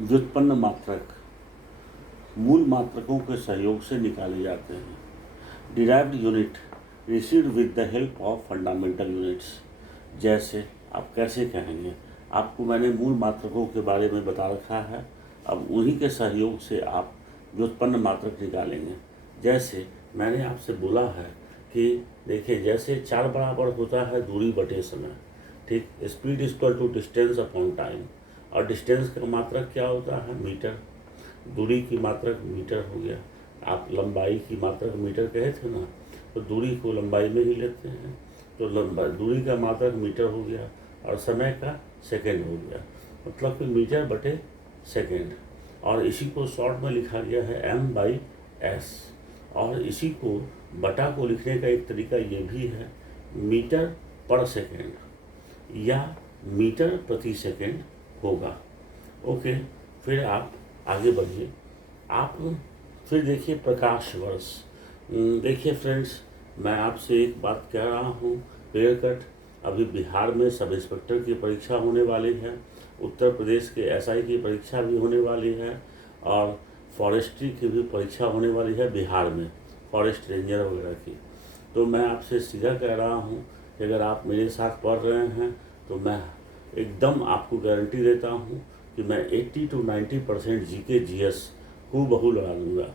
व्युत्पन्न मात्रक मूल मात्रकों के सहयोग से निकाले जाते हैं। Derived unit received with the help of fundamental units. जैसे आप कैसे कहेंगे, आपको मैंने मूल मात्रकों के बारे में बता रखा है, अब उन्हीं के सहयोग से आप व्युत्पन्न मात्रक निकालेंगे। जैसे मैंने आपसे बोला है कि देखिए, जैसे 4 बराबर होता है दूरी बटे समय, ठीक। Speed equal to distance upon time, और डिस्टेंस का मात्रक क्या होता है, मीटर। दूरी की मात्रक मीटर हो गया। आप लंबाई की मात्रक मीटर कहे थे ना, तो दूरी को लंबाई में ही लेते हैं, तो दूरी का मात्रक मीटर हो गया और समय का सेकंड हो गया, मतलब कि मीटर बटे सेकंड। और इसी को शॉर्ट में लिखा गया है m/s। और इसी को बटा को लिखने का एक तरीका ये भी है, मीटर पर सेकंड या मीटर प्रति सेकंड होगा। ओके, फिर आप आगे बढ़िए। आप फिर देखिए प्रकाश वर्ष। देखिए फ्रेंड्स, मैं आपसे एक बात कह रहा हूँ क्लियर कट, अभी बिहार में सब इंस्पेक्टर की परीक्षा होने वाली है, उत्तर प्रदेश के एसआई की परीक्षा भी होने वाली है, और फॉरेस्ट्री की भी परीक्षा होने वाली है बिहार में, फॉरेस्ट रेंजर वगैरह की। तो मैं आपसे सीधा कह रहा हूँ कि अगर आप मेरे साथ पढ़ रहे हैं तो मैं एकदम आपको गारंटी देता हूँ कि मैं 80 to 90% जीके जीएस हूबहू लड़ा दूँगा।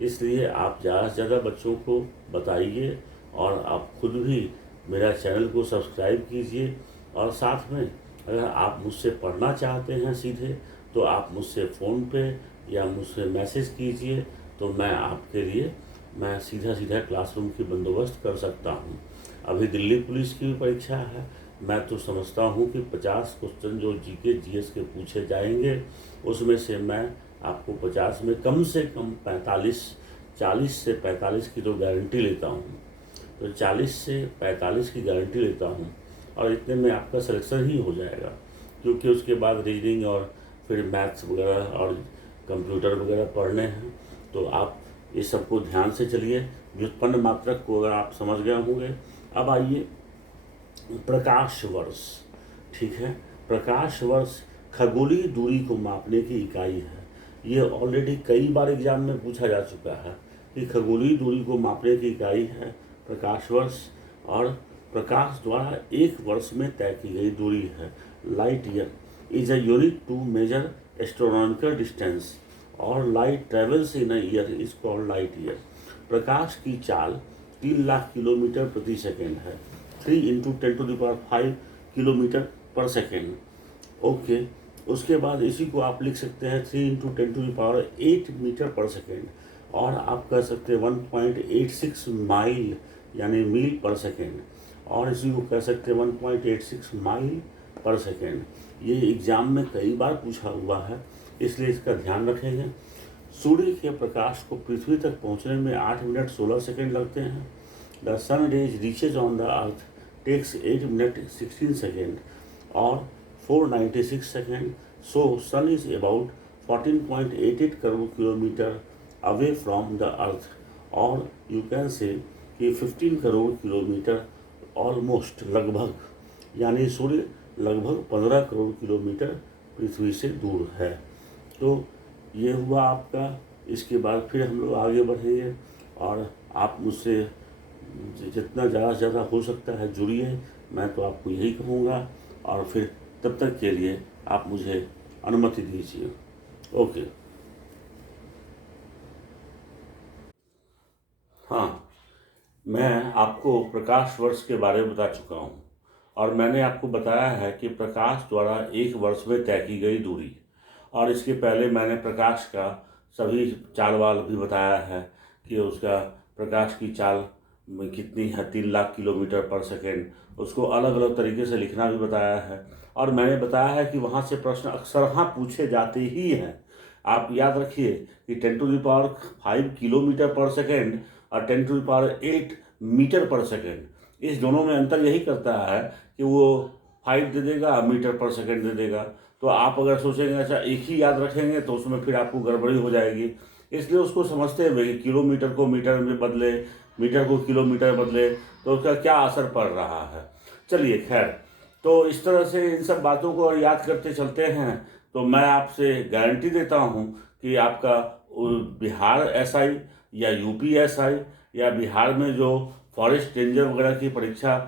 इसलिए आप ज़्यादा से ज़्यादा बच्चों को बताइए, और आप खुद भी मेरा चैनल को सब्सक्राइब कीजिए। और साथ में अगर आप मुझसे पढ़ना चाहते हैं सीधे, तो आप मुझसे फ़ोन पे या मुझसे मैसेज कीजिए, तो मैं आपके लिए मैं सीधा सीधा क्लासरूम की बंदोबस्त कर सकता हूँ। अभी दिल्ली पुलिस की भी परीक्षा है, मैं तो समझता हूँ कि 50 क्वेश्चन जो जीके जीएस के पूछे जाएंगे, उसमें से मैं आपको 50 में कम से कम 40 से 45 की तो गारंटी लेता हूँ। तो 40 से 45 की गारंटी लेता हूँ, और इतने में आपका सिलेक्शन ही हो जाएगा, क्योंकि उसके बाद रीडिंग और फिर मैथ्स वगैरह और कंप्यूटर वगैरह पढ़ने हैं। तो आप इस सबको ध्यान से चलिए। व्युत्पन्न मात्रक को अगर आप समझ गए होंगे, अब आइए प्रकाश वर्ष। ठीक है, प्रकाश वर्ष खगोलीय दूरी को मापने की इकाई है। ये ऑलरेडी कई बार एग्जाम में पूछा जा चुका है कि खगोलीय दूरी को मापने की इकाई है प्रकाश वर्ष, और प्रकाश द्वारा एक वर्ष में तय की गई दूरी है। Light year is a unit to measure astronomical distance, और light travels in a year is called light year. प्रकाश की चाल 3 लाख किलोमीटर प्रति सेकेंड है, 3 × 10⁵ किलोमीटर पर सेकेंड। ओके, उसके बाद इसी को आप लिख सकते हैं 3 × 10⁸ मीटर पर सेकेंड, और आप कह सकते हैं 1.86 माइल यानी मील पर सेकेंड, और इसी को कह सकते हैं 1.86 माइल पर सेकेंड। ये एग्जाम में कई बार पूछा हुआ है, इसलिए इसका ध्यान रखेंगे। सूर्य के प्रकाश को पृथ्वी तक पहुंचने में 8 मिनट 16 सेकेंड लगते हैं। The sun rays reaches on the earth takes 8 minute 16 second और 496 second. So sun is about 14.88 crore kilometre away from the earth, और यू कैन से कि 15 करोड़ किलोमीटर ऑलमोस्ट लगभग, यानी सूर्य लगभग 15 करोड़ किलोमीटर पृथ्वी से दूर है। तो ये हुआ आपका। इसके बाद फिर हम लोग आगे बढ़ेंगे, और आप मुझसे जितना ज़्यादा से ज़्यादा हो सकता है जुड़िए, मैं तो आपको यही कहूँगा। और फिर तब तक के लिए आप मुझे अनुमति दीजिए। ओके। हाँ, मैं आपको प्रकाश वर्ष के बारे में बता चुका हूँ, और मैंने आपको बताया है कि प्रकाश द्वारा एक वर्ष में तय की गई दूरी, और इसके पहले मैंने प्रकाश का सभी चाल वाल भी बताया है कि उसका प्रकाश की चाल कितनी है, 3 लाख किलोमीटर पर सेकेंड। उसको अलग अलग तरीके से लिखना भी बताया है, और मैंने बताया है कि वहाँ से प्रश्न अक्सर हाँ पूछे जाते ही हैं। आप याद रखिए कि 10⁵ किलोमीटर पर सेकेंड और 10⁸ मीटर पर सेकेंड, इस दोनों में अंतर यही करता है कि वो 5 दे देगा, मीटर पर सेकेंड दे देगा। तो आप अगर सोचेंगे अच्छा एक ही याद रखेंगे, तो उसमें फिर आपको गड़बड़ी हो जाएगी। इसलिए उसको समझते हुए कि किलोमीटर को मीटर में बदले, मीटर को किलोमीटर बदले, तो उसका क्या असर पड़ रहा है। चलिए खैर, तो इस तरह से इन सब बातों को और याद करते चलते हैं तो मैं आपसे गारंटी देता हूँ कि आपका बिहार एसआई या यूपी एसआई या बिहार में जो फॉरेस्ट रेंजर वगैरह की परीक्षा,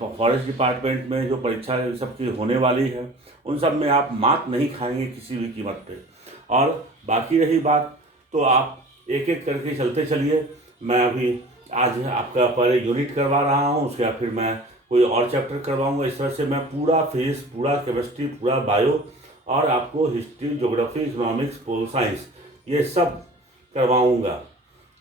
फॉरेस्ट डिपार्टमेंट में जो परीक्षा सबकी होने वाली है, उन सब में आप मात नहीं खाएंगे किसी भी कीमत पे। और बाकी रही बात, तो आप एक एक करके चलते चलिए। मैं अभी आज आपका पहले यूनिट करवा रहा हूँ, उसके बाद फिर मैं कोई और चैप्टर करवाऊँगा। इस तरह से मैं पूरा फिजिक्स, पूरा केमिस्ट्री, पूरा बायो और आपको history, geography, economics, pol science ये सब करवाऊँगा।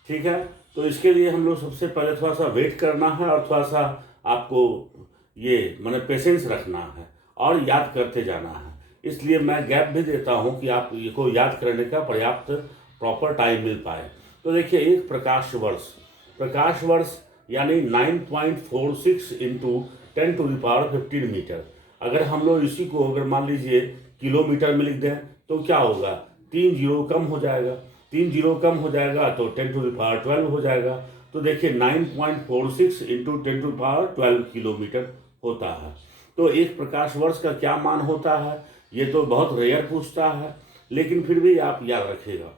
ठीक है, तो इसके लिए हम लोग सबसे पहले थोड़ा सा वेट करना है और थोड़ा सा आपको ये मैंने पेशेंस रखना है और याद करते जाना है। इसलिए मैं गैप भी देता हूँ कि आप इसको याद करने का पर्याप्त प्रॉपर टाइम मिल पाए। तो देखिए, एक प्रकाश वर्ष यानी 9.46 इंटू 10⁻15 मीटर। अगर हम लोग इसी को अगर मान लीजिए किलोमीटर में लिख दें तो क्या होगा, 3 जीरो कम हो जाएगा, 3 जीरो कम हो जाएगा तो 10⁻12 हो जाएगा। तो देखिए 9.46 इंटू 10⁻12 किलोमीटर होता है। तो एक प्रकाश वर्ष का क्या मान होता है, ये तो बहुत रेयर पूछता है, लेकिन फिर भी आप याद रखिएगा।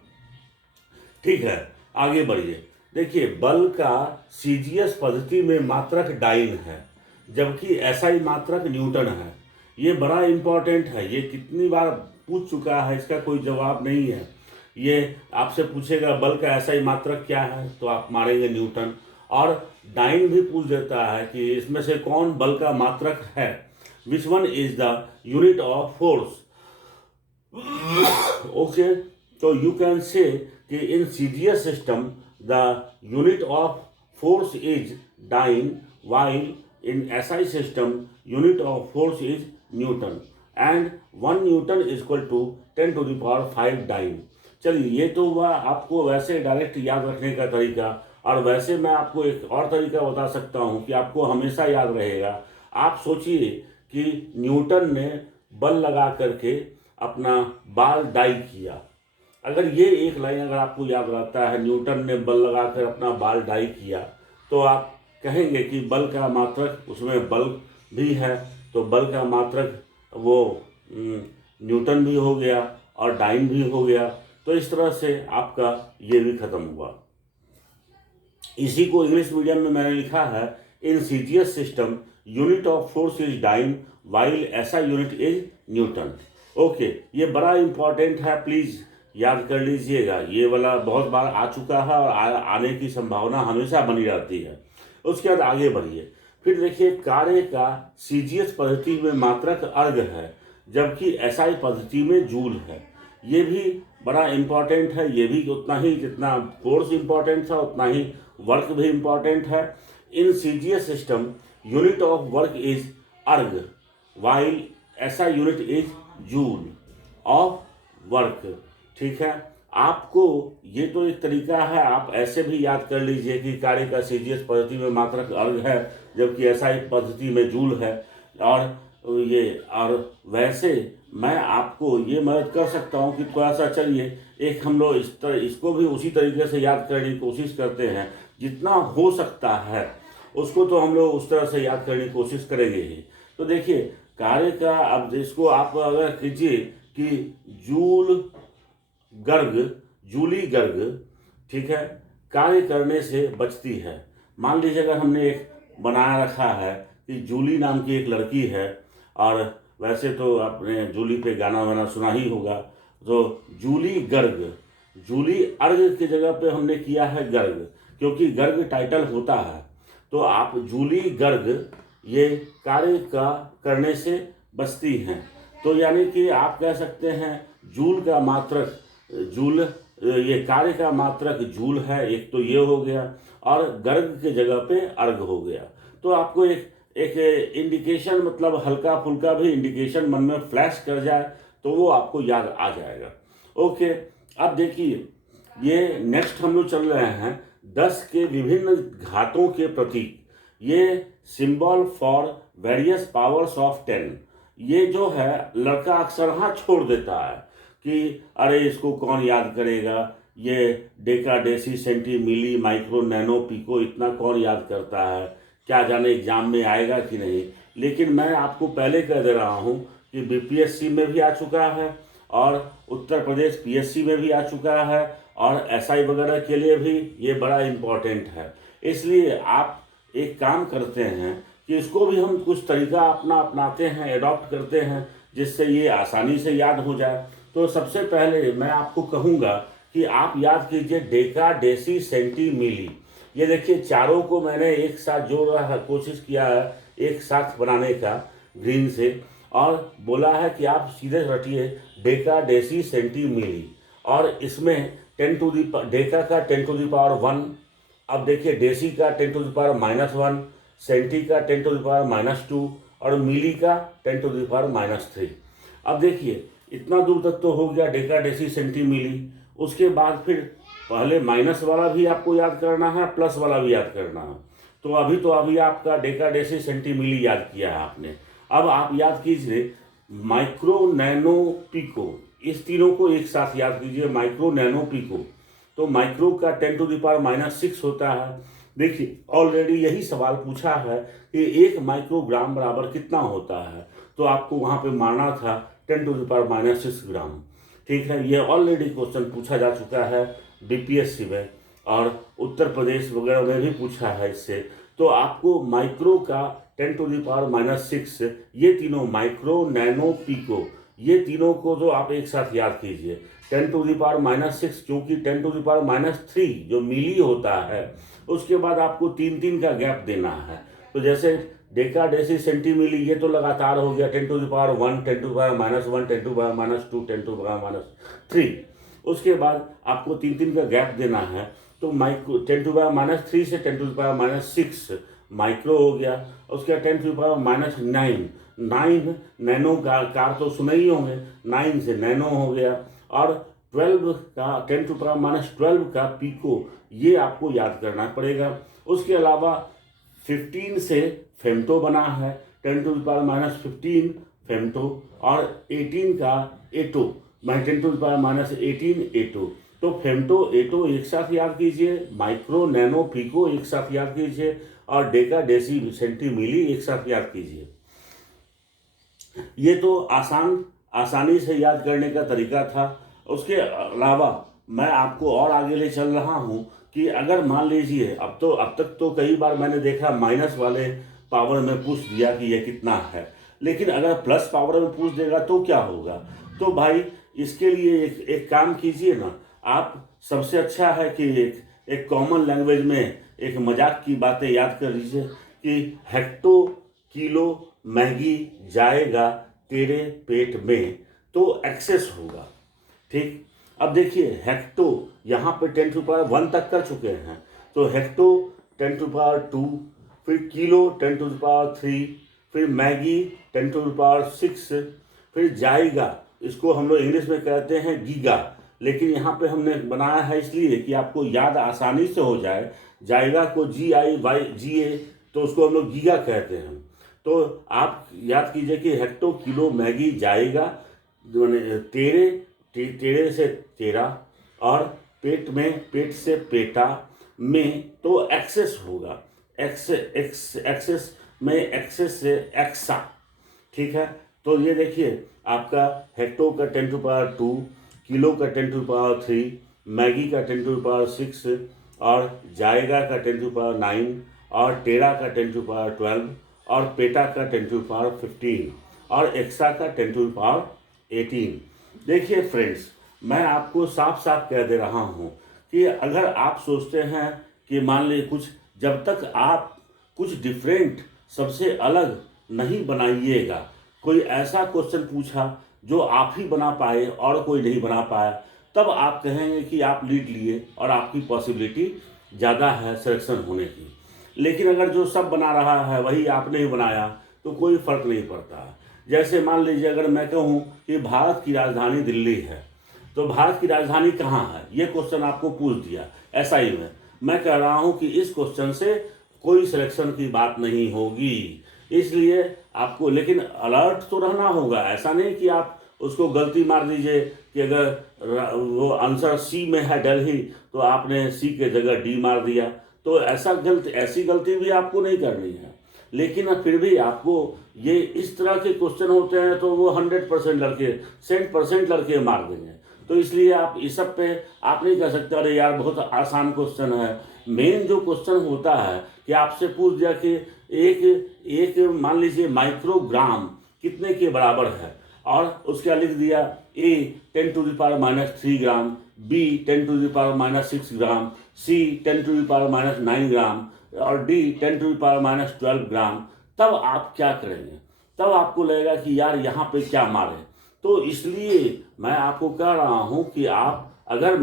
ठीक है, आगे बढ़िए। देखिए, बल का सीजीएस पद्धति में मात्रक डाइन है, जबकि एसआई मात्रक न्यूटन है। ये बड़ा इंपॉर्टेंट है, ये कितनी बार पूछ चुका है, इसका कोई जवाब नहीं है। ये आपसे पूछेगा बल का एसआई मात्रक क्या है, तो आप मारेंगे न्यूटन। और डाइन भी पूछ देता है कि इसमें से कौन बल का मात्रक है, which one is the unit of force. Okay, तो यू कैन से कि in CGS system the unit of force is dyne, while in SI system unit of force is Newton and 1 Newton is equal to 10⁵ dyne. चलिए, ये तो हुआ आपको वैसे direct याद रखने का तरीका। और वैसे मैं आपको एक और तरीका बता सकता हूँ कि आपको हमेशा याद रहेगा। आप सोचिए कि न्यूटन ने बल लगा करके अपना बाल डाई किया। अगर ये एक लाइन अगर आपको याद रहता है, न्यूटन ने बल लगाकर अपना बाल डाई किया, तो आप कहेंगे कि बल का मात्रक, उसमें बल भी है तो बल का मात्रक वो न्यूटन भी हो गया और डाइन भी हो गया। तो इस तरह से आपका ये भी खत्म हुआ। इसी को इंग्लिश मीडियम में मैंने लिखा है, in CGS system unit of force is dyne while SI unit is newton. Okay, ये बड़ा इंपॉर्टेंट है, प्लीज़ याद कर लीजिएगा। ये वाला बहुत बार आ चुका है और आने की संभावना हमेशा बनी रहती है। उसके बाद आगे बढ़िए। फिर देखिए, कार्य का सीजीएस पद्धति में मात्रक अर्घ है, जबकि एसआई पद्धति में जूल है। ये भी बड़ा इम्पॉर्टेंट है। ये भी उतना ही, जितना फोर्स इम्पॉर्टेंट था उतना ही वर्क भी इम्पॉर्टेंट है। In CGS system unit of work is erg while SI unit is joule of work. ठीक है, आपको ये तो एक तरीका है, आप ऐसे भी याद कर लीजिए कि कार्य का सीजीएस पद्धति में मात्रक अर्घ है, जबकि एसआई पद्धति में जूल है। और वैसे मैं आपको ये मदद कर सकता हूँ कि थोड़ा सा चलिए, एक हम लोग इसको भी उसी तरीके से याद करने की कोशिश करते हैं। जितना हो सकता है उसको तो हम लोग उस तरह से याद करने की कोशिश करेंगे ही। तो देखिए, कार्य का, अब इसको आप अगर कीजिए कि जूली गर्ग, ठीक है, कार्य करने से बचती है। मान लीजिए अगर हमने एक बनाया रखा है कि जूली नाम की एक लड़की है, और वैसे तो आपने जूली पे गाना वाना सुना ही होगा, तो जूली गर्ग, जूली अर्ग की जगह पे हमने किया है गर्ग, क्योंकि गर्ग टाइटल होता है। तो आप जूली गर्ग ये कार्य का करने से बचती हैं। तो यानी कि आप कह सकते हैं जूल का मात्रक, जूल, ये कार्य का मात्रक जूल है, एक तो ये हो गया, और गर्ग के जगह पे अर्घ हो गया। तो आपको एक इंडिकेशन, मतलब हल्का फुल्का भी इंडिकेशन मन में फ्लैश कर जाए तो वो आपको याद आ जाएगा। ओके, अब देखिए, ये नेक्स्ट हम लोग चल रहे हैं 10 के विभिन्न घातों के प्रतीक। ये symbol for various powers of 10। ये जो है लड़का अक्सर हाँ छोड़ देता है कि अरे इसको कौन याद करेगा, ये डेका, डेसी, सेंटी, मिली, माइक्रो, नैनो, पिको इतना कौन याद करता है, क्या जाने एग्जाम में आएगा कि नहीं। लेकिन मैं आपको पहले कह दे रहा हूँ कि बीपीएससी में भी आ चुका है और उत्तर प्रदेश पीएससी में भी आ चुका है और एसआई वगैरह के लिए भी ये बड़ा इम्पोर्टेंट है। इसलिए आप एक काम करते हैं कि इसको भी हम कुछ तरीका अपनाते हैं, एडॉप्ट करते हैं, जिससे ये आसानी से याद हो जाए। तो सबसे पहले मैं आपको कहूँगा कि आप याद कीजिए डेका, डेसी, सेंटी, मिली। ये देखिए चारों को मैंने एक साथ जोड़ा है, कोशिश किया है एक साथ बनाने का ग्रीन से, और बोला है कि आप सीधे रटिए डेका, डेसी, सेंटी, मिली। और इसमें डेका का 10⁻1, अब देखिए डेसी का 10⁻−1, सेंटी का 10⁻−2 और मिली का 10⁻−3। अब देखिए इतना दूर तक तो हो गया डेका, डेसी, सेंटी, मिली। उसके बाद फिर पहले माइनस वाला भी आपको याद करना है, प्लस वाला भी याद करना है। तो अभी आपका डेका, डेसी, सेंटी, मिली याद किया है आपने। अब आप याद कीजिए माइक्रो, नैनो, पिको, इस तीनों को एक साथ याद कीजिए, माइक्रो, नैनो, पिको। तो माइक्रो का 10⁻6 होता है। देखिए ऑलरेडी यही सवाल पूछा है कि 1 माइक्रोग्राम बराबर कितना होता है, तो आपको वहाँ पे मारना था 10⁻6 ग्राम। ठीक है, ये ऑलरेडी क्वेश्चन पूछा जा चुका है बीपीएससी में और उत्तर प्रदेश वगैरह में भी पूछा है इससे। तो आपको माइक्रो का 10⁻6, ये तीनों माइक्रो, नैनो, पिको, ये तीनों को तो आप एक साथ याद कीजिए। 10⁻6 क्योंकि 10⁻3 जो मिली होता है, उसके बाद आपको 3 का गैप देना है। तो जैसे डेका, डेसी, सेंटी, मिली, ये तो लगातार हो गया 10⁻1, 10⁻−1, 10⁻−2, 10⁻3। उसके बाद आपको 3 का गैप देना है। तो माइक्रो 10⁻3 से 10⁻6 माइक्रो हो गया। उसके बाद 10⁻9, 9 नैनो का तो सुने ही होंगे, 9 से नैनो हो गया। और 12 का 10⁻12 का पिको, ये आपको याद करना पड़ेगा। उसके अलावा 15 से फेम्टो बना है, 10⁻15 फेम्टो, और 18 का एटो, 10⁻18 एटो। तो फेम्टो, एटो एक साथ याद कीजिए, माइक्रो, नैनो, पिको एक साथ याद कीजिए, और डेका, डेसी, सेंटी, मिली एक साथ याद कीजिए। ये तो आसानी से याद करने का तरीका था। उसके अलावा मैं आपको और आगे ले चल रहा हूँ कि अगर मान लीजिए अब तक तो कई बार मैंने देखा माइनस वाले पावर में पूछ दिया कि ये कितना है, लेकिन अगर प्लस पावर में पूछ देगा तो क्या होगा। तो भाई इसके लिए एक काम कीजिए ना, आप सबसे अच्छा है कि एक कॉमन लैंग्वेज में एक मजाक की बातें याद कर लीजिए कि हेक्टो, किलो, मैगी जाएगा तेरे पेट में, तो एक्सेस होगा। ठीक, अब देखिए हेक्टो यहाँ पे 10⁻1 तक कर चुके हैं, तो हेक्टो 10⁻2, फिर किलो 10⁻3, फिर मैगी 10⁻6, फिर जाएगा, इसको हम लोग इंग्लिश में कहते हैं गीगा, लेकिन यहाँ पे हमने बनाया है इसलिए कि आपको याद आसानी से हो जाए। जाएगा को GIGA, तो उसको हम लोग गीगा कहते हैं। तो आप याद कीजिए कि हेक्टो, किलो, मैगी, जाएगा, तेरे से तेरा, और पेट से पेटा में, तो एक्सेस होगा। एक्सेस में एक्सेस से एक्सा। ठीक है, तो ये देखिए आपका हेक्टो का 10⁻2, किलो का 10⁻3, मैगी का 10⁻6, और जाएगा का 10⁻9, और टेरा का 10⁻12, और पेटा का 10⁻15, और एक्सा का 10⁻18। देखिए फ्रेंड्स, मैं आपको साफ साफ कह दे रहा हूँ कि अगर आप सोचते हैं कि मान लीजिए जब तक आप कुछ डिफरेंट, सबसे अलग नहीं बनाइएगा, कोई ऐसा क्वेश्चन पूछा जो आप ही बना पाए और कोई नहीं बना पाया, तब आप कहेंगे कि आप लीड लिए और आपकी पॉसिबिलिटी ज़्यादा है सिलेक्शन होने की। लेकिन अगर जो सब बना रहा है वही आपने ही बनाया, तो कोई फर्क नहीं पड़ता। जैसे मान लीजिए अगर मैं कहूँ कि भारत की राजधानी दिल्ली है, तो भारत की राजधानी कहाँ है, ये क्वेश्चन आपको पूछ दिया एसआई में। मैं कह रहा हूँ कि इस क्वेश्चन से कोई सिलेक्शन की बात नहीं होगी, इसलिए आपको लेकिन अलर्ट तो रहना होगा। ऐसा नहीं कि आप उसको गलती मार दीजिए कि अगर वो आंसर सी में है दिल्ली, तो आपने सी के जगह डी मार दिया, तो ऐसी गलती भी आपको नहीं करनी है। लेकिन फिर भी आपको ये इस तरह के क्वेश्चन होते हैं तो वो 100% लड़के 100% लड़के मार देंगे। तो इसलिए आप इस सब पे आप नहीं कह सकते अरे यार बहुत आसान क्वेश्चन है। मेन जो क्वेश्चन होता है कि आपसे पूछ दिया कि एक एक मान लीजिए माइक्रोग्राम कितने के बराबर है, और उसका लिख दिया A 10⁻³ gram, B 10⁻6 gram, C 10⁻9 ग्राम और D 10⁻12 ग्राम। तब आप क्या करेंगे? तब आपको लगेगा कि यार यहाँ पे क्या मारे। तो इसलिए मैं आपको कह रहा हूँ कि आप अगर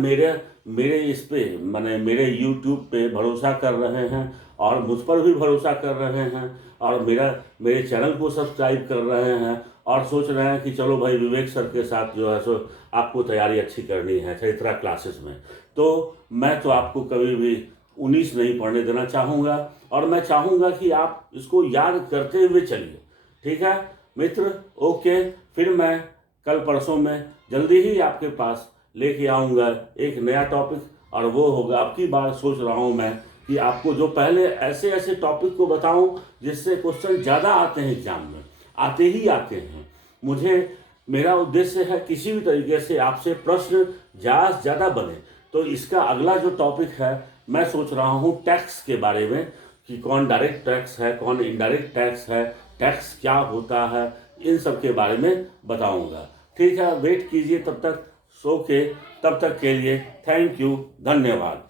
मेरे इस पे माने मेरे YouTube पे भरोसा कर रहे हैं और मुझ पर भी भरोसा कर रहे हैं और मेरे चैनल को सब्सक्राइब कर रहे हैं और सोच रहे हैं कि चलो भाई विवेक सर के साथ जो है सो आपको तैयारी अच्छी करनी है चरित्रा क्लासेस में, तो मैं तो आपको कभी भी 19 नहीं पढ़ने देना चाहूँगा और मैं चाहूँगा कि आप इसको याद करते हुए चलिए। ठीक है मित्र, ओके। फिर मैं कल परसों में जल्दी ही आपके पास लेके आऊँगा एक नया टॉपिक, और वो होगा अब की बार सोच रहा हूँ मैं कि आपको जो पहले ऐसे ऐसे टॉपिक को बताऊँ जिससे क्वेश्चन ज़्यादा आते हैं एग्जाम में, आते ही आते हैं। मेरा उद्देश्य है किसी भी तरीके से आपसे प्रश्न ज़्यादा बने। तो इसका अगला जो टॉपिक है मैं सोच रहा हूँ टैक्स के बारे में, कि कौन डायरेक्ट टैक्स है कौन इनडायरेक्ट टैक्स है, टैक्स क्या होता है, इन सब के बारे में बताऊंगा। ठीक है, वेट कीजिए तब तक के लिए थैंक यू, धन्यवाद।